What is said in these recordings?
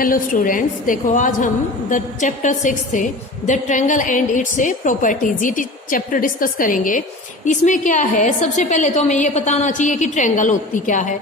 Hello students, देखो आज हम द चैप्टर 6 थे the triangle and its properties ये चैप्टर डिस्कस करेंगे। इसमें क्या है, सबसे पहले तो हमें ये बताना चाहिए कि ट्रायंगल होती क्या है।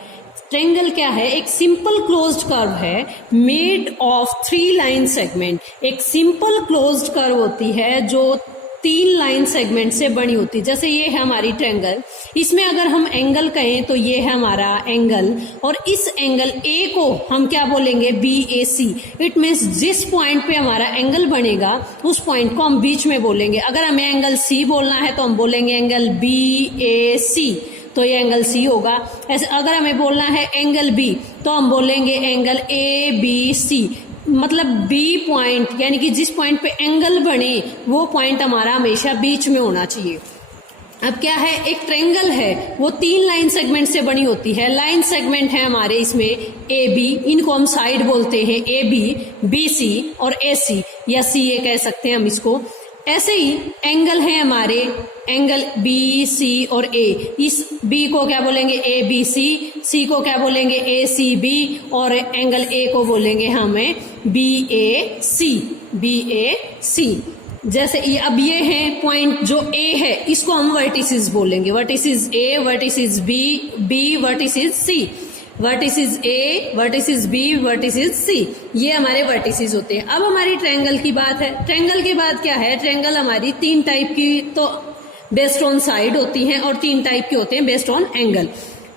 ट्रायंगल क्या है? एक सिंपल क्लोज्ड कर्व है मेड ऑफ 3 लाइन सेगमेंट। एक सिंपल क्लोज्ड कर्व होती है जो 3 लाइन सेगमेंट से बनी होती है। जैसे ये है हमारी ट्रायंगल, इसमें अगर हम एंगल कहें तो ये है हमारा एंगल, और इस एंगल ए को हम क्या बोलेंगे? BAC। इट मीन्स जिस पॉइंट पे हमारा एंगल बनेगा उस पॉइंट को हम बीच में बोलेंगे। अगर हमें एंगल C बोलना है तो हम बोलेंगे एंगल BAC, तो ये एंगल C होगा। ऐसे अगर हमें बोलना है एंगल B तो हम बोलेंगे एंगल ABC। मतलब B पॉइंट यानी कि जिस पॉइंट पे एंगल बने वो पॉइंट हमारा हमेशा बीच में होना चाहिए। अब क्या है, एक ट्रायंगल है वो 3 लाइन सेगमेंट से बनी होती है। लाइन सेगमेंट है हमारे इसमें AB, इनको हम साइड बोलते हैं, AB, BC और AC या CA कह सकते हैं हम इसको। ऐसे ही एंगल है हमारे एंगल BC और A। इस B को क्या बोलेंगे? ABC, C को क्या बोलेंगे? ACB और एंगल A को बोलेंगे हमें BAC। जैसे ये अब ये है पॉइंट जो A है, इसको हम वर्टिसेस बोलेंगे। Vertices A, vertices B, vertices C, vertices A, vertices B, vertices C, ये हमारे वर्टिसेस होते हैं। अब हमारी ट्रायंगल की बात है। ट्रायंगल के बाद क्या है, ट्रायंगल हमारी 3 टाइप की तो बेस्ड ऑन साइड होती हैं और 3 टाइप के होते हैं based on angle.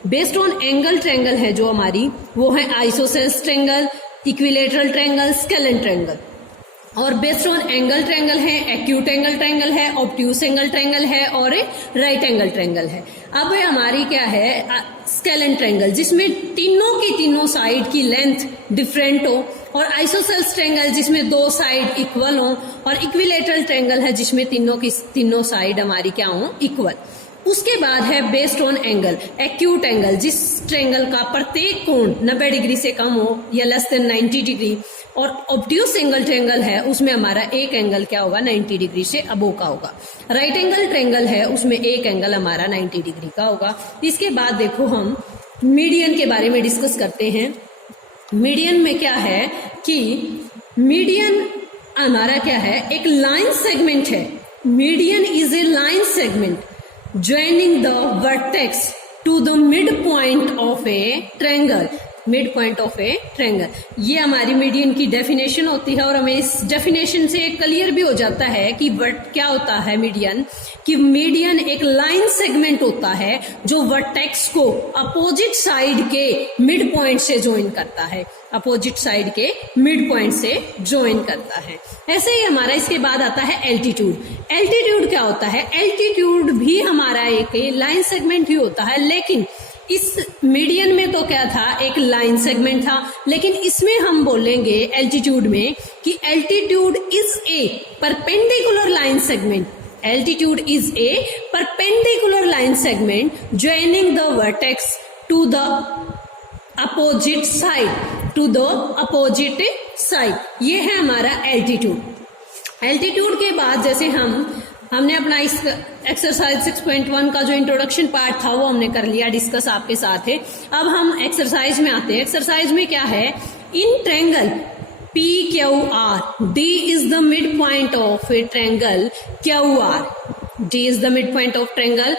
Based on angle triangle है जो हमारी, वो है isosceles triangle, equilateral triangle, scalene triangle. और बेस्ड ऑन एंगल ट्रायंगल है एक्यूट एंगल ट्रायंगल है, ऑब्ट्यूस एंगल ट्रायंगल है और राइट एंगल ट्रायंगल है। अब हमारी क्या है, स्केलेन ट्रायंगल, जिसमें तीनों साइड की लेंथ डिफरेंट हो, और आइसोसेलेस ट्रायंगल जिसमें 2 साइड इक्वल हो, और इक्विलैटरल ट्रायंगल है जिसमें तीनों साइड हमारी क्या हो? इक्वल। उसके बाद है based on angle acute angle, जिस ट्रायंगल का प्रत्येक कोण 90 डिग्री से कम हो या लेस देन 90 डिग्री। और ऑब्ट्यूस एंगल ट्रायंगल है, उसमें हमारा एक एंगल क्या होगा? 90 डिग्री से अबोव का होगा। राइट एंगल ट्रायंगल है, उसमें एक एंगल हमारा 90 डिग्री का होगा। इसके बाद देखो हम मीडियन के बारे में डिस्कस करते हैं। मीडियन में क्या है कि मीडियन हमारा क्या है, एक लाइन सेगमेंट है। Median is a line segment joining the vertex to the mid point of a triangle. Mid point of a triangle, ये हमारी मीडियन की डेफिनेशन होती है। और हमें इस डेफिनेशन से क्लियर भी हो जाता है कि क्या होता है मीडियन, कि मीडियन एक लाइन सेगमेंट होता है जो वर्टेक्स को अपोजिट साइड के मिड पॉइंट से ज्वाइन करता है। अपोजिट साइड के मिड पॉइंट से ज्वाइन करता है। ऐसे ही हमारा इसके बाद आता है एल्टीट्यूड। एल्टीट्यूड क्या होता है? एल्टीट्यूड भी हमारा एक लाइन सेगमेंट ही होता है, लेकिन इस मीडियन में तो क्या था, एक लाइन सेगमेंट था, लेकिन इसमें हम बोलेंगे एल्टीट्यूड में कि altitude is a perpendicular line segment. Altitude is a perpendicular line segment joining the vertex to the opposite side, ये है हमारा एल्टीट्यूड। एल्टीट्यूड के बाद जैसे हमने अपना इस एक्सरसाइज 6.1 का जो इंट्रोडक्शन पार्ट था वो हमने कर लिया डिस्कस आपके साथ है। अब हम एक्सरसाइज में आते हैं। एक्सरसाइज में क्या है, in triangle PQR, D is the midpoint of a triangle QR. D is the midpoint of triangle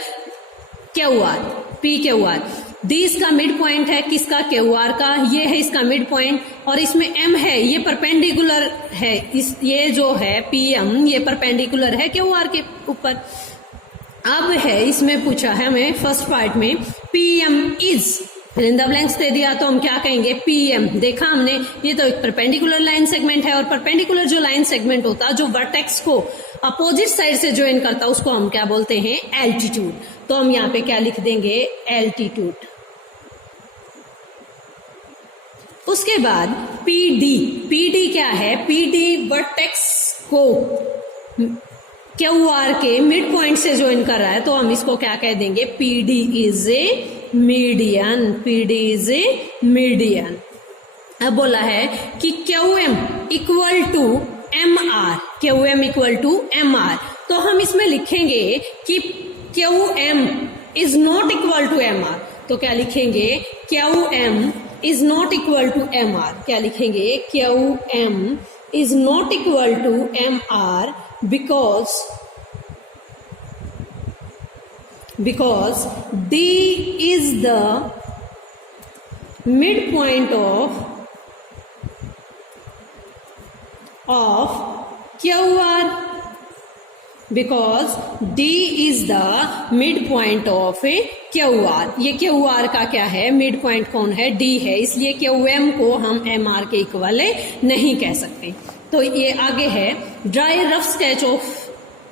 QR, PQR। D इसका मिड पॉइंट है किसका? QR का। ये है इसका मिड पॉइंट, और इसमें M है, ये परपेंडिकुलर है। ये जो है PM, ये परपेंडिकुलर है QR के ऊपर। अब है इसमें पूछा है हमें फर्स्ट पार्ट में PM is, in the blanks दे दिया तो हम क्या कहेंगे? PM। देखा हमने, ये तो एक परपेंडिकुलर लाइन सेगमेंट है, और परपेंडिकुलर जो लाइन सेगमेंट होता है जो वर्टेक्स को अपोजिट साइड से ज्वाइन करता है उसको हम क्या बोलते हैं? एल्टीट्यूड। तो हम यहाँ पे क्या लिख देंगे? एल्टीट्यूड। उसके बाद PD क्या है? PD वर्टेक्स को QR के मिड पॉइंट से ज्वाइन कर रहा है, तो हम इसको क्या कह देंगे? PD is a median. अब बोला है कि QM इक्वल टू MR, तो हम इसमें लिखेंगे कि QM is not equal to MR। तो क्या लिखेंगे? QM is not equal to M R, क्या लिखेंगे, Q M is not equal to M R because D is the midpoint of QR, because D is the midpoint of a QR। ये QR का क्या है, mid point कौन है, D है, इसलिए QM को हम MR के इक्वल नहीं कह सकते। तो ये आगे है dry rough sketch of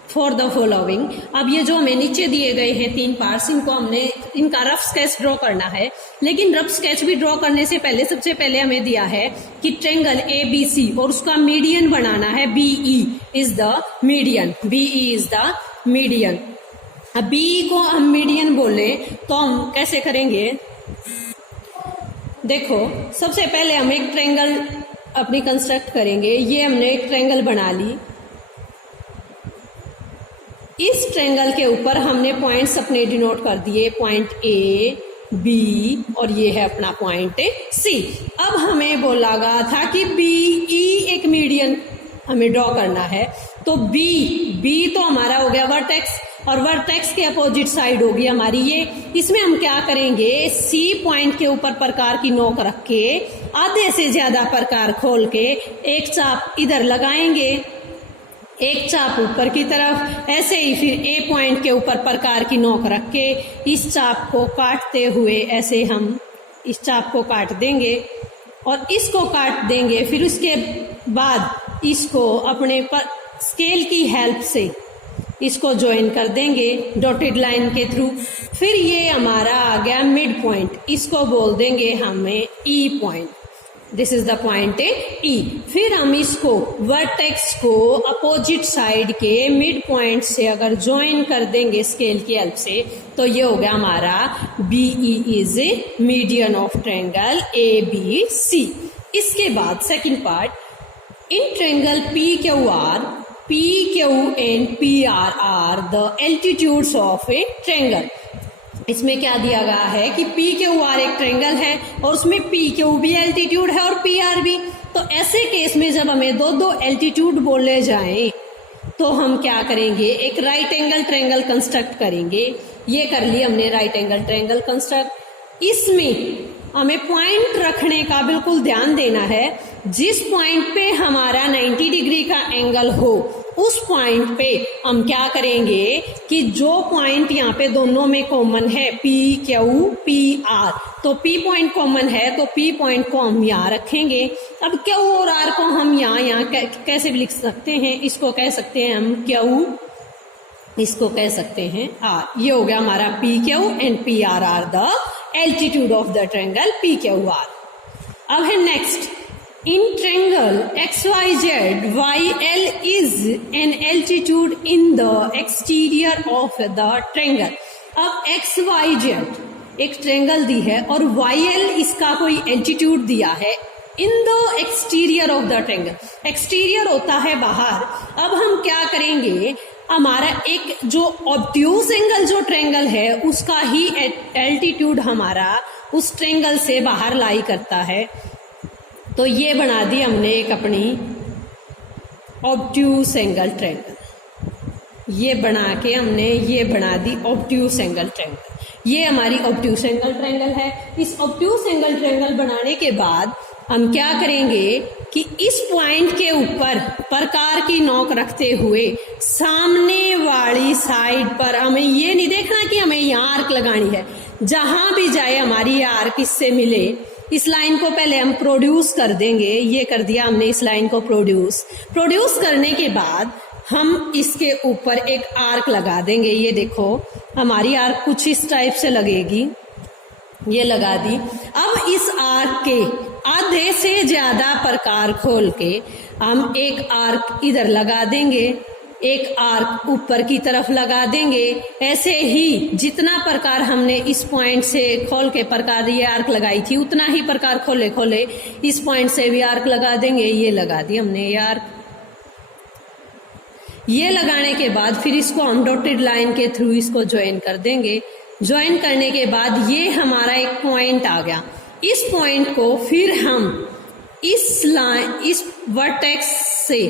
for the following. अब ये जो हमें नीचे दिए गए हैं 3 पार्ट्स, इनको हमने इनका रफ स्केच ड्रॉ करना है। लेकिन रफ स्केच भी ड्रॉ करने से पहले सबसे पहले हमें दिया है कि ट्रेंगल ABC और उसका मीडियन बनाना है, BE is the median, BE is the median. अब BE को हम मीडियन बोले तो हम कैसे करेंगे, देखो सबसे पहले हम एक ट्रेंगल अपनी कंस्ट्रक्ट करेंगे। ये हमने एक ट्रेंगल बना ली, इस ट्रेंगल के ऊपर हमने पॉइंट्स अपने डिनोट कर दिए, पॉइंट ए, बी और ये है अपना पॉइंट सी। अब हमें बोला गया था कि BE एक मीडियन हमें ड्रॉ करना है, तो बी तो हमारा हो गया वर्टेक्स, और वर्टेक्स के अपोजिट साइड होगी हमारी ये। इसमें हम क्या करेंगे, C पॉइंट के ऊपर प्रकार की नोक रख के आधे से ज्यादा प्रकार खोल के एक चाप इधर लगाएंगे, एक चाप ऊपर की तरफ, ऐसे ही फिर A पॉइंट के ऊपर प्रकार की नोक रख के इस चाप को काटते हुए ऐसे हम इस चाप को काट देंगे और इसको काट देंगे। फिर उसके बाद इसको अपने स्केल की हेल्प से इसको ज्वाइन कर देंगे डॉटेड लाइन के थ्रू। फिर ये हमारा आ गया मिड पॉइंट, इसको बोल देंगे हमें E point, this is the point E। फिर हम इसको वर्टेक्स को अपोजिट साइड के मिड पॉइंट से अगर ज्वाइन कर देंगे स्केल की हेल्प से, तो ये हो गया हमारा BE is a median of triangle ABC। इसके बाद second part, in triangle PQR, PQ and PR are the altitudes of a triangle। इसमें क्या दिया गया है कि PQR एक ट्रायंगल है और उसमें PQ भी एल्टीट्यूड है और PR भी। तो ऐसे केस में जब हमें दो एल्टीट्यूड बोले जाएं तो हम क्या करेंगे, एक राइट एंगल ट्रायंगल कंस्ट्रक्ट करेंगे। ये कर लिया हमने राइट एंगल ट्रायंगल कंस्ट्रक्ट। इसमें हमें पॉइंट रखने का बिल्कुल ध्यान देना है, जिस पॉइंट पे हमारा 90 डिग्री का एंगल हो उस पॉइंट पे हम क्या करेंगे कि जो पॉइंट यहाँ पे दोनों में कॉमन है PQ PR, तो P पॉइंट कॉमन है तो P पॉइंट को हम यहाँ रखेंगे। अब Q और R को हम यहाँ कैसे भी लिख सकते हैं, इसको कह सकते हैं हम Q, इसको कह सकते हैं R। ये हो गया हमारा PQ and PR are the altitude of the triangle PQR। अब है next, in triangle XYZ, YL is an altitude in the exterior of the triangle। अब XYZ एक ट्रायंगल दी है और YL इसका कोई एल्टीट्यूड दिया है in the exterior of the triangle. Exterior होता है बाहर। अब हम क्या करेंगे, हमारा एक जो ऑब्ट्यूज एंगल जो ट्रायंगल है उसका ही एल्टीट्यूड हमारा उस ट्रायंगल से बाहर लाई करता है। तो ये बना दी हमने एक अपनी ऑब्ट्यूज एंगल ट्रायंगल, ये बना के हमने ये बना दी ऑब्ट्यूज एंगल ट्रायंगल। ये हमारी ऑब्ट्यूज एंगल ट्रायंगल है। इस ऑब्ट्यूज एंगल ट्रायंगल बनाने के बाद हम क्या करेंगे कि इस पॉइंट के ऊपर प्रकार की नोक रखते हुए सामने वाली साइड पर हमें ये नहीं देखना कि हमें यहाँ आर्क लगानी है, जहां भी जाए हमारी आर्क इससे मिले, इस लाइन को पहले हम प्रोड्यूस कर देंगे। ये कर दिया हमने इस लाइन को प्रोड्यूस करने के बाद हम इसके ऊपर एक आर्क लगा देंगे। ये देखो हमारी आर्क कुछ इस टाइप से लगेगी, ये लगा दी। अब इस आर्क के आधे से ज्यादा प्रकार खोल के हम एक आर्क इधर लगा देंगे, एक आर्क ऊपर की तरफ लगा देंगे। ऐसे ही जितना प्रकार हमने इस पॉइंट से खोल के प्रकार ये आर्क लगाई थी, उतना ही प्रकार खोले खोले इस पॉइंट से भी आर्क लगा देंगे। ये लगा दी हमने ये आर्क। ये लगाने के बाद फिर इसको हम डॉटेड लाइन के थ्रू इसको ज्वाइन कर देंगे। ज्वाइन करने के बाद ये हमारा एक पॉइंट आ गया। इस पॉइंट को फिर हम इस वर्टेक्स से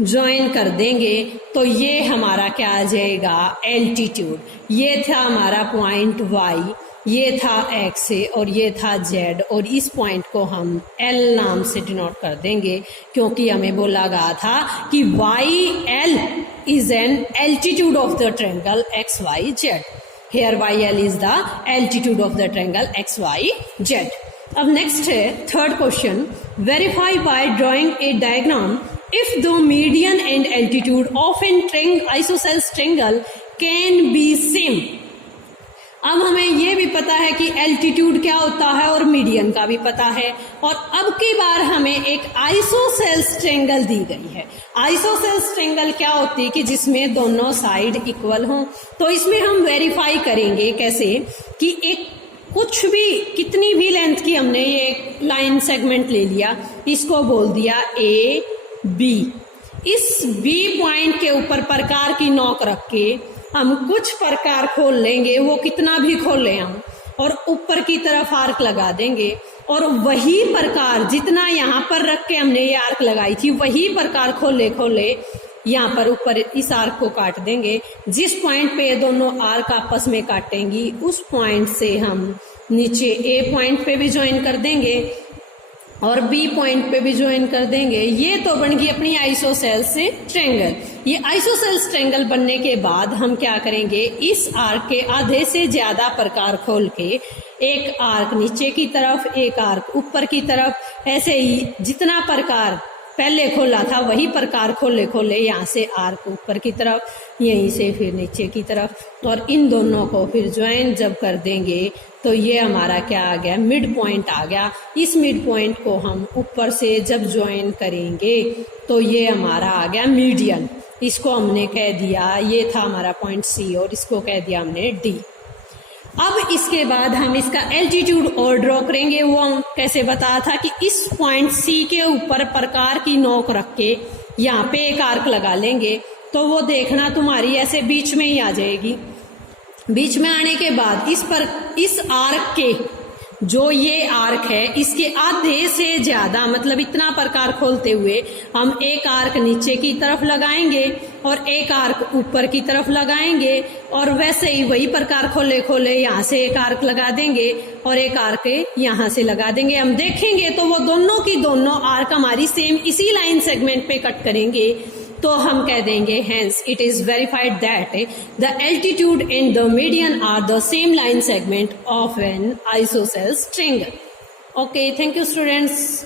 ज्वाइन कर देंगे तो ये हमारा क्या आ जाएगा, एल्टीट्यूड। ये था हमारा पॉइंट y, ये था x और ये था z, और इस पॉइंट को हम L नाम से डिनोट कर देंगे क्योंकि हमें बोला गया था कि YL is an altitude of the triangle XYZ। Here YL is the altitude of the triangle XYZ. अब नेक्स्ट है third question, verify by drawing a diagram if the median and altitude of an isosceles triangle can be same। अब हमें ये भी पता है कि altitude क्या होता है और मीडियन का भी पता है, और अब की बार हमें एक आइसोसेल्स ट्रायंगल दी गई है। आइसोसेल्स ट्रायंगल क्या होती है कि जिसमें दोनों साइड इक्वल हों। तो इसमें हम वेरीफाई करेंगे कैसे कि एक कुछ भी कितनी भी लेंथ की हमने ये लाइन सेगमेंट ले लिया, इसको बोल दिया ए बी। इस बी पॉइंट के ऊपर प्रकार की नोक रख के हम कुछ प्रकार खोल लेंगे, वो कितना भी खोलें हम, और ऊपर की तरफ आर्क लगा देंगे, और वही प्रकार जितना यहाँ पर रख के हमने ये आर्क लगाई थी वही प्रकार खोले खोले यहाँ पर ऊपर इस आर्क को काट देंगे। जिस पॉइंट पे ये दोनों आर्क आपस में काटेंगी उस पॉइंट से हम नीचे ए पॉइंट पे भी ज्वाइन कर देंगे और बी पॉइंट पे भी ज्वाइन कर देंगे। ये तो बन गई अपनी आइसोसेल्स ट्रायंगल। ये आइसोसेल्स ट्रायंगल बनने के बाद हम क्या करेंगे, इस आर्क के आधे से ज्यादा प्रकार खोल के एक आर्क नीचे की तरफ, एक आर्क ऊपर की तरफ, ऐसे ही जितना प्रकार पहले खोला था वही प्रकार खोले खोले यहाँ से आर्क ऊपर की तरफ, यहीं से फिर नीचे की तरफ, और इन दोनों को फिर ज्वाइन जब कर देंगे तो ये हमारा क्या आ गया, मिड पॉइंट आ गया। इस मिड पॉइंट को हम ऊपर से जब ज्वाइन करेंगे तो ये हमारा आ गया मीडियन। इसको हमने कह दिया, ये था हमारा पॉइंट सी और इसको कह दिया हमने डी। अब इसके बाद हम इसका एल्टीट्यूड और ड्रॉ करेंगे। वो हम कैसे बताया था कि इस पॉइंट सी के ऊपर प्रकार की नोक रख के यहाँ पे एक आर्क लगा लेंगे, तो वो देखना तुम्हारी ऐसे बीच में ही आ जाएगी। बीच में आने के बाद इस आर्क के जो ये आर्क है इसके आधे से ज्यादा, मतलब इतना प्रकार खोलते हुए हम एक आर्क नीचे की तरफ लगाएंगे और एक आर्क ऊपर की तरफ लगाएंगे, और वैसे ही वही प्रकार खोले खोले यहाँ से एक आर्क लगा देंगे और एक आर्क यहाँ से लगा देंगे। हम देखेंगे तो वो दोनों की दोनों आर्क हमारी सेम इसी लाइन सेगमेंट पे कट करेंगे, तो हम कह देंगे hence it is verified that the altitude and the median are the same line segment of an isosceles triangle. Okay, thank you students.